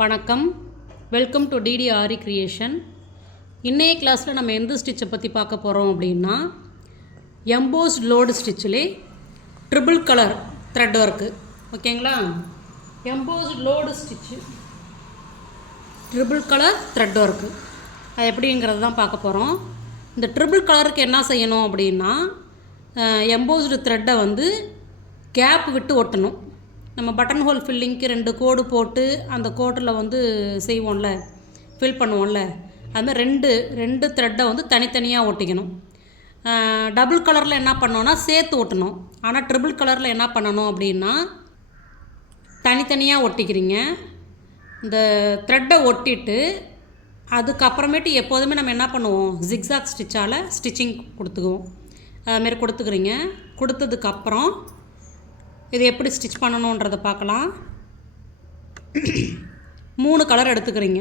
வணக்கம், welcome to டிடிஆரி creation. இன்றைய கிளாஸில் நம்ம எந்த ஸ்டிச்சை பற்றி பார்க்க போகிறோம் அப்படின்னா, எம்போஸ்ட் லோடு ஸ்டிச்சிலே ட்ரிபிள் கலர் த்ரெட் ஒர்க்கு. ஓகேங்களா? Embossed load stitch triple colour thread work அது எப்படிங்கிறது தான் பார்க்க போகிறோம். இந்த ட்ரிபிள் கலருக்கு என்ன செய்யணும் அப்படின்னா, எம்போஸ்டு த்ரெட்டை வந்து கேப் விட்டு ஒட்டணும். நம்ம பட்டன் ஹோல் ஃபில்லிங்க்கு 2 கோடு போட்டு அந்த கோட்டில் வந்து செய்வோம்ல, ஃபில் பண்ணுவோம்ல, அதுமாதிரி ரெண்டு த்ரெட்டை வந்து தனித்தனியாக ஒட்டிக்கணும். டபுள் கலரில் என்ன பண்ணோன்னா சேர்த்து ஒட்டணும். ஆனால் ட்ரிபிள் கலரில் என்ன பண்ணணும் அப்படின்னா, தனித்தனியாக ஒட்டிக்கிறீங்க. இந்த த்ரெட்டை ஒட்டிட்டு அதுக்கப்புறமேட்டு எப்போதுமே நம்ம என்ன பண்ணுவோம், ஜிக்ஸாக் ஸ்டிச்சால் ஸ்டிச்சிங் கொடுத்துக்குவோம். அதுமாரி கொடுத்துக்கிறீங்க. கொடுத்ததுக்கப்புறம் இது எப்படி ஸ்டிச் பண்ணணுன்றதை பார்க்கலாம். 3 கலர் எடுத்துக்கிறீங்க.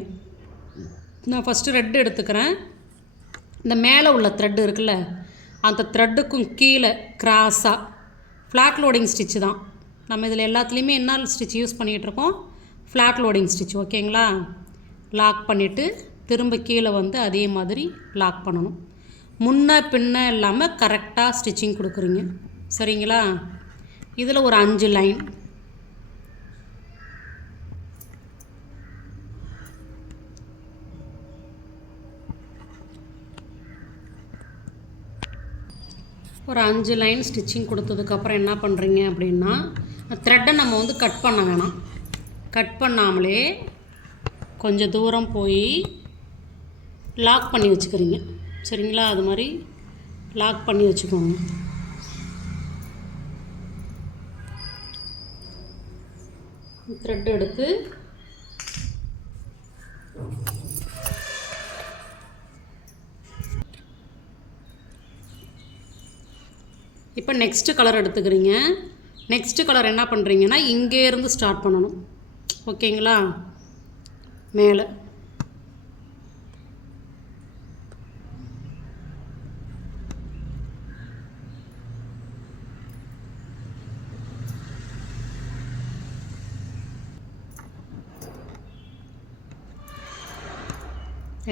நான் ஃபஸ்ட்டு ரெட்டு எடுத்துக்கிறேன். இந்த மேலே உள்ள த்ரெட்டு இருக்குல்ல, அந்த த்ரெட்டுக்கும் கீழே கிராஸாக ஃப்ளாட் லோடிங் ஸ்டிச்சு தான். நம்ம இதில் எல்லாத்துலேயுமே என்ன ஸ்டிச் யூஸ் பண்ணிகிட்ருக்கோம், ஃப்ளாட் லோடிங் ஸ்டிச். ஓகேங்களா? லாக் பண்ணிவிட்டு திரும்ப கீழே வந்து அதே மாதிரி லாக் பண்ணணும். முன்ன பின்ன இல்லாமல் கரெக்டாக ஸ்டிச்சிங் கொடுக்குறீங்க. சரிங்களா? இதில் ஒரு 5 லைன். ஒரு 5 லைன் ஸ்டிச்சிங் கொடுத்ததுக்கப்புறம் என்ன பண்ணுறீங்க அப்படின்னா, த்ரெட்டை நம்ம வந்து கட் பண்ண வேணாம். கட் பண்ணாமலே கொஞ்சம் தூரம் போய் லாக் பண்ணி வச்சுக்கிறீங்க. சரிங்களா? அது மாதிரி லாக் பண்ணி வச்சுக்கோங்க. த்ரெட் எடுத்து இப்போ நெக்ஸ்ட்டு கலர் எடுத்துக்கிறீங்க. நெக்ஸ்ட்டு கலர் என்ன பண்ணுறீங்கன்னா, இங்கேருந்து ஸ்டார்ட் பண்ணணும். ஓகேங்களா? மேலே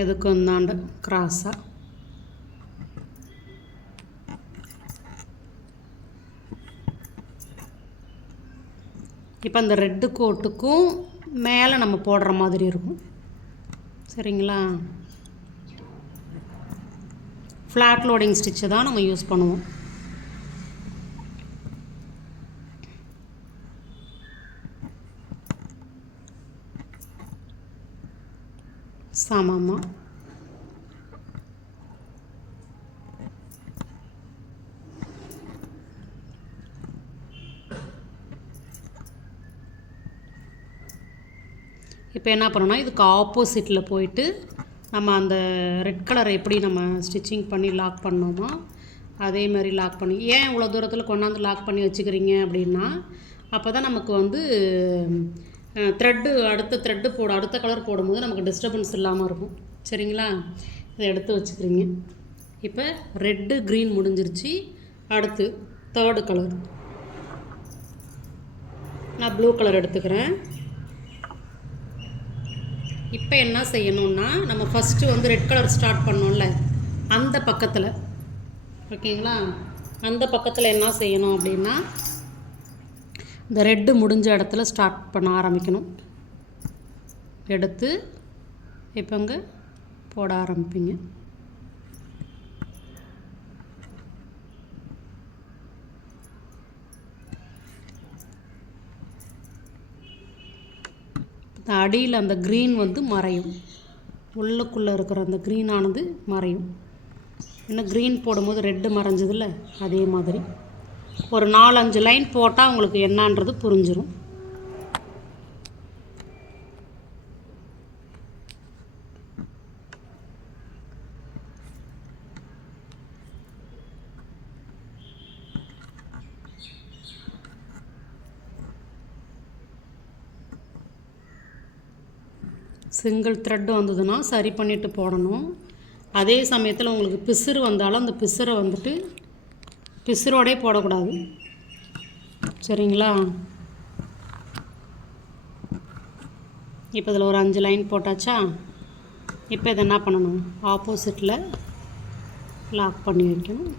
எதுக்கு வந்தாண்டு கிராஸாக இப்போ அந்த ரெட்டு கோட்டுக்கும் மேலே நம்ம போடுற மாதிரி இருக்கும். சரிங்களா? ஃப்ளாட் லோடிங் ஸ்டிச்சு தான் நம்ம யூஸ் பண்ணுவோம். சமமாக இப்போ என்ன பண்ணோன்னா, இதுக்கு ஆப்போசிட்டில் போயிட்டு நம்ம அந்த ரெட் கலரை எப்படி நம்ம ஸ்டிச்சிங் பண்ணி லாக் பண்ணோமோ அதே மாதிரி லாக் பண்ணி, ஏன் இவ்வளோ தூரத்தில் கொண்டாந்து லாக் பண்ணி வச்சுக்கிறீங்க அப்படின்னா, அப்போ தான் நமக்கு வந்து த்ரெட்டு அடுத்த கலர் போடும்போது நமக்கு டிஸ்டர்பன்ஸ் இல்லாமல் இருக்கும். சரிங்களா? இதை எடுத்து வச்சுக்கிறீங்க. இப்போ ரெட்டு க்ரீன் முடிஞ்சிருச்சு. அடுத்து 3rd கலர். நான் ப்ளூ கலர் எடுத்துக்கிறேன். இப்போ என்ன செய்யணும்னா, நம்ம ஃபஸ்ட்டு வந்து ரெட் கலர் ஸ்டார்ட் பண்ணோம்ல, அந்த பக்கத்தில், ஓகேங்களா, அந்த பக்கத்தில் என்ன செய்யணும் அப்படின்னா, இந்த ரெட்டு முடிஞ்ச இடத்துல ஸ்டார்ட் பண்ண ஆரம்பிக்கணும். எடுத்து இப்போ இங்கே போட ஆரம்பிப்பீங்க. இந்த அடியில் அந்த க்ரீன் வந்து மறையும். உள்ளுக்குள்ளே இருக்கிற அந்த க்ரீனானது மறையும். இன்னும் க்ரீன் போடும்போது ரெட்டு மறைஞ்சதில்ல, அதே மாதிரி ஒரு 4-5 லைன் போட்டால் உங்களுக்கு என்னன்றது புரிஞ்சிடும். சிங்கிள் த்ரெட் வந்ததுன்னா சரி பண்ணிவிட்டு போடணும். அதே சமயத்தில் உங்களுக்கு பிசுறு வந்தாலும் அந்த பிசுரை வந்துட்டு பிசுரோடே போடக்கூடாது. சரிங்களா? இப்போ இதில் ஒரு 5 லைன் போட்டாச்சா? இப்போ இதை என்ன பண்ணணும், ஆப்போசிட்டில் லாக் பண்ணி வைக்கணும்.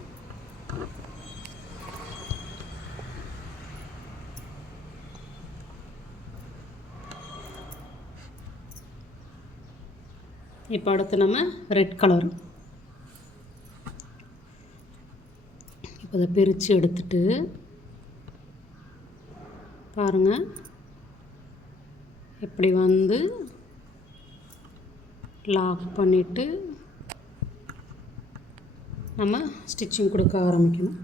இப்போ அடுத்து நம்ம ரெட் கலர். இப்போ இதை பிரித்து எடுத்துட்டு பாருங்கள், இப்படி வந்து லாக் பண்ணிவிட்டு நம்ம ஸ்டிச்சிங் கொடுக்க ஆரம்பிக்கணும்.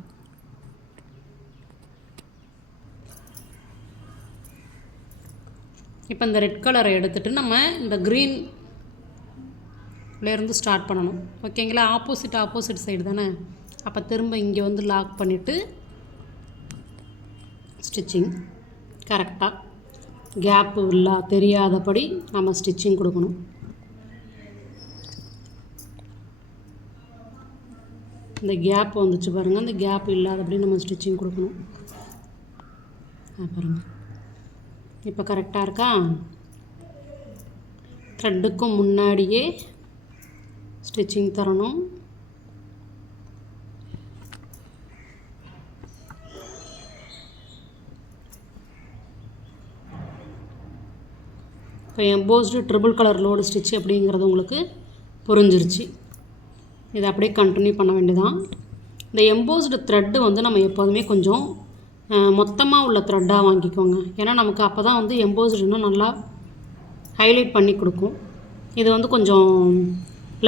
இப்போ இந்த ரெட் கலரை எடுத்துகிட்டு நம்ம இந்த க்ரீன்லேருந்து ஸ்டார்ட் பண்ணணும். ஓகேங்களா? ஆப்போசிட் சைடு தானே. அப்போ திரும்ப இங்கே வந்து லாக் பண்ணிவிட்டு ஸ்டிச்சிங் கரெக்டாக கேப்பு தெரியாதபடி நம்ம ஸ்டிச்சிங் கொடுக்கணும். இந்த கேப் வந்துச்சு பாருங்கள், அந்த கேப் இல்லாதபடி நம்ம ஸ்டிச்சிங் கொடுக்கணும். பாருங்கள், இப்போ கரெக்டாக இருக்கா? த்ரெட்டுக்கும் முன்னாடியே ஸ்டிச்சிங் தரணும். இப்போ embossed triple colour load stitch அப்படிங்கிறது உங்களுக்கு புரிஞ்சிருச்சு. இதை அப்படியே கண்டினியூ பண்ண வேண்டியதான். இந்த எம்போஸ்டு த்ரெட்டு வந்து நம்ம எப்போதுமே கொஞ்சம் மொத்தமாக உள்ள த்ரெட்டாக வாங்கிக்கோங்க. ஏன்னா நமக்கு அப்போ தான் வந்து எம்போஸ்டு இன்னும் நல்லா ஹைலைட் பண்ணி கொடுக்கும். இது வந்து கொஞ்சம்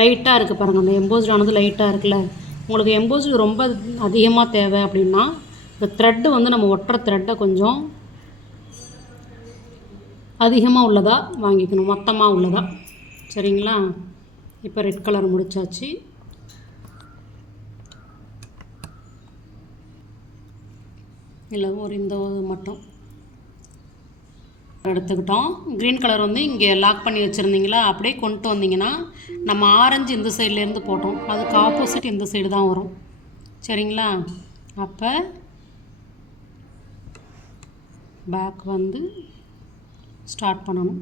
லைட்டாக இருக்குது பாருங்கள், அந்த எம்போஸ்டானது லைட்டாக இருக்குல்ல. உங்களுக்கு எம்போஸ்டு ரொம்ப அதிகமாக தேவை அப்படின்னா இந்த த்ரெட்டு வந்து நம்ம ஒட்டுற த்ரெட்டை கொஞ்சம் அதிகமாக உள்ளதாக வாங்கிக்கணும், மொத்தமாக உள்ளதாக. சரிங்களா? இப்போ ரெட் கலர் முடிச்சாச்சு. இல்லை ஒரு இந்த மட்டும் எடுத்துக்கிட்டோம். க்ரீன் கலர் வந்து இங்கே லாக் பண்ணி வச்சுருந்தீங்களா, அப்படியே கொண்டு வந்தீங்கன்னா நம்ம ஆரஞ்சு இந்த சைட்லேருந்து போட்டோம், அதுக்கு ஆப்போசிட் இந்த சைடு தான் வரும். சரிங்களா? அப்போ பேக் வந்து ஸ்டார்ட் பண்ணணும்.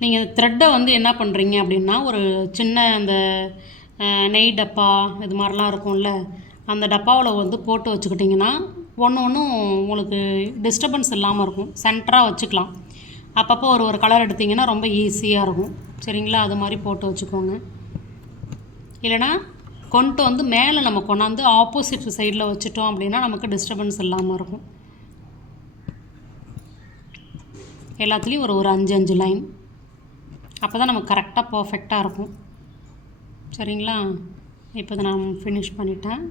நீங்கள் த்ரெட்டை வந்து என்ன பண்ணுறீங்க அப்படின்னா, ஒரு சின்ன அந்த நெய் டப்பா இது மாதிரிலாம் இருக்கும்ல, அந்த டப்பாவில் வந்து போட்டு வச்சுக்கிட்டிங்கன்னா ஒன்றும் உங்களுக்கு டிஸ்டர்பன்ஸ் இல்லாமல் இருக்கும். சென்டராக வச்சுக்கலாம். அப்பப்போ ஒரு கலர் எடுத்திங்கன்னா ரொம்ப ஈஸியாக இருக்கும். சரிங்களா? அது மாதிரி போட்டு வச்சுக்கோங்க. இல்லைனா கொண்டு வந்து மேலே நம்ம கொண்டாந்து ஆப்போசிட் சைடில் வச்சுட்டோம் அப்படின்னா நமக்கு டிஸ்டர்பன்ஸ் இல்லாமல் இருக்கும். எல்லாத்துலேயும் ஒரு 5 லைன், அப்போ தான் நமக்கு கரெக்டாக பர்ஃபெக்டாக இருக்கும். சரிங்களா? இப்போ இதை நான் ஃபினிஷ் பண்ணிட்டேன்.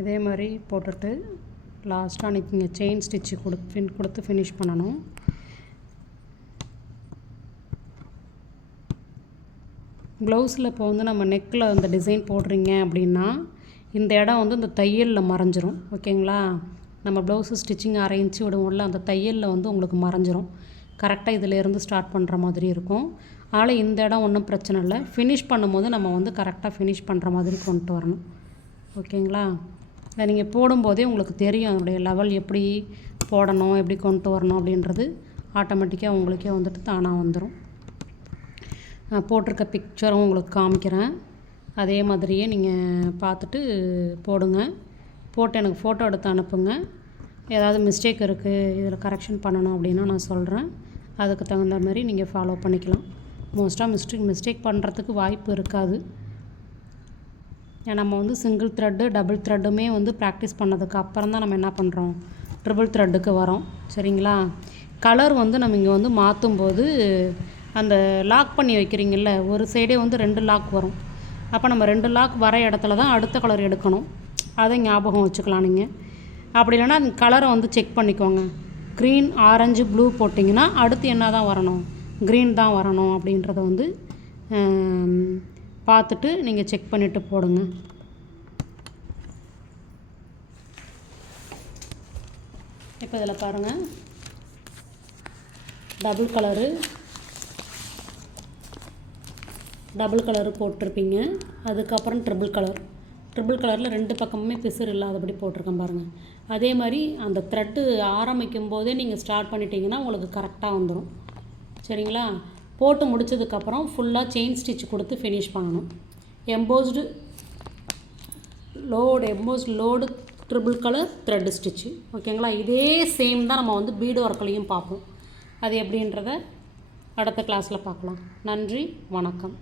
இதே மாதிரி போட்டுட்டு லாஸ்ட்டாக நீங்கள் செயின் ஸ்டிச்சு கொடுத்து ஃபினிஷ் பண்ணணும். ப்ளவுஸில் இப்போ வந்து நம்ம நெக்கில் அந்த டிசைன் போடுறீங்க அப்படின்னா இந்த இடம் வந்து இந்த தையலில் மறைஞ்சிரும். ஓகேங்களா? நம்ம ப்ளவுஸு ஸ்டிச்சிங் அரைஞ்சி விடுவோம்ல, அந்த தையலில் வந்து உங்களுக்கு மறைஞ்சிரும். கரெக்டாக இதிலேருந்து ஸ்டார்ட் பண்ணுற மாதிரி இருக்கும். அதனால் இந்த இடம் ஒன்றும் பிரச்சனை இல்லை. ஃபினிஷ் பண்ணும்போது நம்ம வந்து கரெக்டாக ஃபினிஷ் பண்ணுற மாதிரி கொண்டு வரணும். ஓகேங்களா? இதை நீங்கள் போடும்போதே உங்களுக்கு தெரியும் அதனுடைய லெவல் எப்படி போடணும், எப்படி கொண்டு வரணும் அப்படின்றது ஆட்டோமேட்டிக்காக உங்களுக்கே வந்துட்டு தானாக வந்துடும். நான் போட்டிருக்க பிக்சரும் உங்களுக்கு காமிக்கிறேன். அதே மாதிரியே நீங்கள் பார்த்துட்டு போடுங்க. போட்டு எனக்கு ஃபோட்டோ எடுத்து அனுப்புங்க. ஏதாவது மிஸ்டேக் இருக்குது, இதில் கரெக்ஷன் பண்ணணும் அப்படின்னா நான் சொல்கிறேன். அதுக்கு தகுந்த மாதிரி நீங்கள் ஃபாலோ பண்ணிக்கலாம். மோஸ்ட்டாக மிஸ்டேக் பண்ணுறதுக்கு வாய்ப்பு இருக்காது. நம்ம வந்து சிங்கிள் த்ரெட்டு டபுள் த்ரெட்டுமே வந்து ப்ராக்டிஸ் பண்ணதுக்கு அப்புறம் தான் நம்ம என்ன பண்ணுறோம், ட்ரிபிள் த்ரெட்டுக்கு வரோம். சரிங்களா? கலர் வந்து நம்ம இங்கே வந்து மாற்றும்போது அந்த லாக் பண்ணி வைக்கிறீங்கல்ல, ஒரு சைடே வந்து 2 லாக் வரும். அப்போ நம்ம 2 லாக் வர இடத்துல தான் அடுத்த கலர் எடுக்கணும். அதை ஞாபகம் வச்சுக்கலாம் நீங்கள். அப்படி இல்லைன்னா அந்த கலரை வந்து செக் பண்ணிக்கோங்க. க்ரீன், ஆரஞ்சு, ப்ளூ போட்டிங்கன்னா அடுத்து என்ன தான் வரணும், க்ரீன் தான் வரணும் அப்படின்றத வந்து பார்த்துட்டு நீங்கள் செக் பண்ணிவிட்டு போடுங்க. இப்போ இதில் பாருங்கள், டபுள் கலரு போட்டிருப்பீங்க. அதுக்கப்புறம் ட்ரிபிள் கலரில் 2 பக்கமுமே பிசுறு இல்லாதபடி போட்டிருக்கேன் பாருங்கள். அதே மாதிரி அந்த த்ரெட்டு ஆரம்பிக்கும் போதே நீங்கள் ஸ்டார்ட் பண்ணிட்டீங்கன்னா உங்களுக்கு கரெக்டாக வந்துடும். சரிங்களா? போட்டு முடித்ததுக்கப்புறம் ஃபுல்லாக செயின் ஸ்டிச் கொடுத்து ஃபினிஷ் பண்ணணும். Embossed load triple colour thread stitch. ஓகேங்களா? இதே சேம் தான் நம்ம வந்து பீடு ஒர்க்லையும் பார்ப்போம். அது எப்படின்றத அடுத்த கிளாஸில் பார்க்கலாம். நன்றி, வணக்கம்.